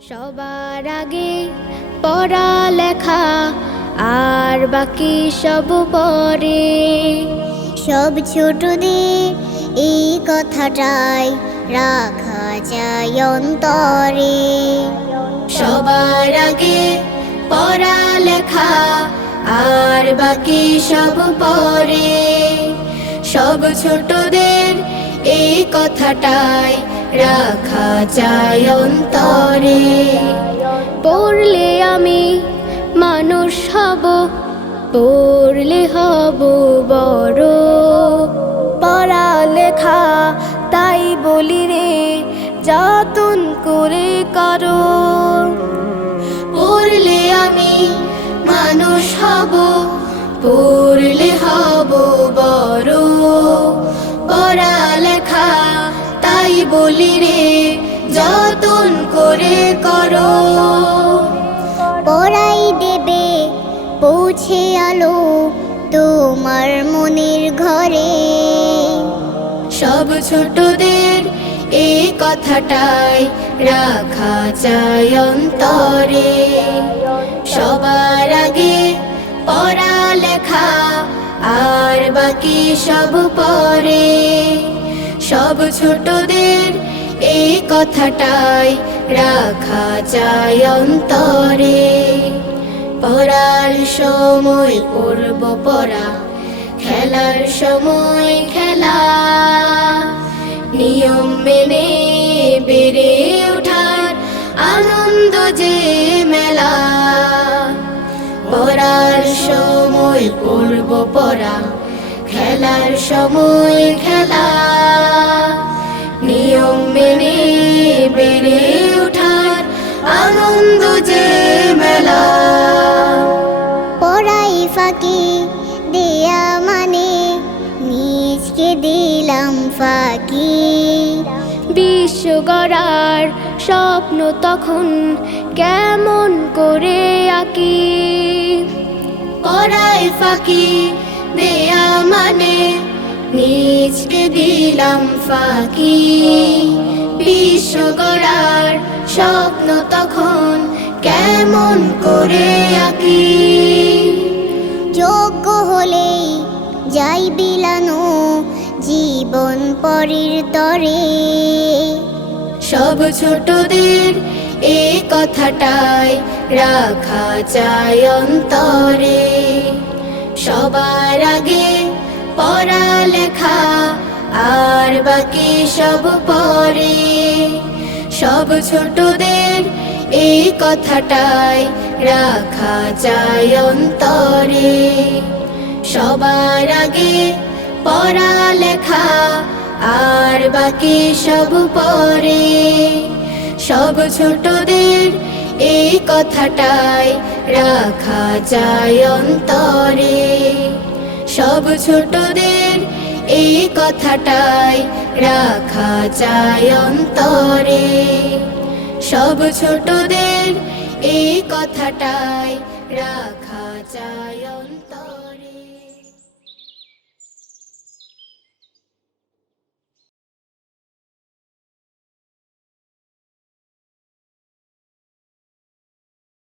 সবার আগে পড়ালেখা আর বাকি সব পরে। সব ছোটদের এই কথাটাই রাখা যায় অন্তরে। সবার আগে পড়ালেখা আর বাকি সব পরে। সব ছোটদের এই কথাটাই রাখা যায় অন্তরে। পড়লে আমি মানুষ হব, পড়লে হব বড়। পড়ালেখা তাই বলি রে, যতন করে করো। পড়লে আমি মানুষ হব, পড়লে হব বড়। পড়ালেখা তাই বলি রে, যতন করে করো। পড়াই দেবে পৌঁছে আলো তোমার মনের ঘরে। সব ছোটদের এই কথাটাই রাখা যায় অন্তরে। সবার আগে পড়ালেখা আর বাকি সব পরে। সব ছোটদের এই কথাটাই রাখা যায় অন্তরে। পড়ার সময় পড়ব পড়া, খেলার সময় খেলা। নিয়ম মেনে বেড়ে ওঠার আনন্দ যে মেলা। পড়ার সময় পড়ব পড়া, খেলার সময় খেলা। নিয়ম মেনে বেড়ে ওঠার আনন্দ যে মেলা। পড়াই ফাঁকি দেয়া মানে নিজকে দিলাম ফাঁকি। বিশ্ব গড়ার স্বপ্ন তখন কেমন করে আঁকি। পড়াই ফাঁকি দেয়া মানে নিজকে দিলাম ফাঁকি। বিশ্ব গড়ার স্বপ্ন তখন কেমন করে আঁকি। যোগ্য হলেই যাই বিলানো জীবন পরের তরে। সব ছোটদের এই কথাটাই রাখা যায় অন্তরে। সবার আগে পড়ালেখা আর বাকি সব পরে। সব ছোটদের এই কথাটাই রাখা যায় অন্তরে। সবার আগে পড়ালেখা আর বাকি সব পরে। সব ছোটদের এই কথাটাই রাখা যায় অন্তরে। সব ছোটদের এই কথাটাই রাখা যায় অন্তরে। সব ছোটদের এই কথাটাই রাখা যায় অন্তরে।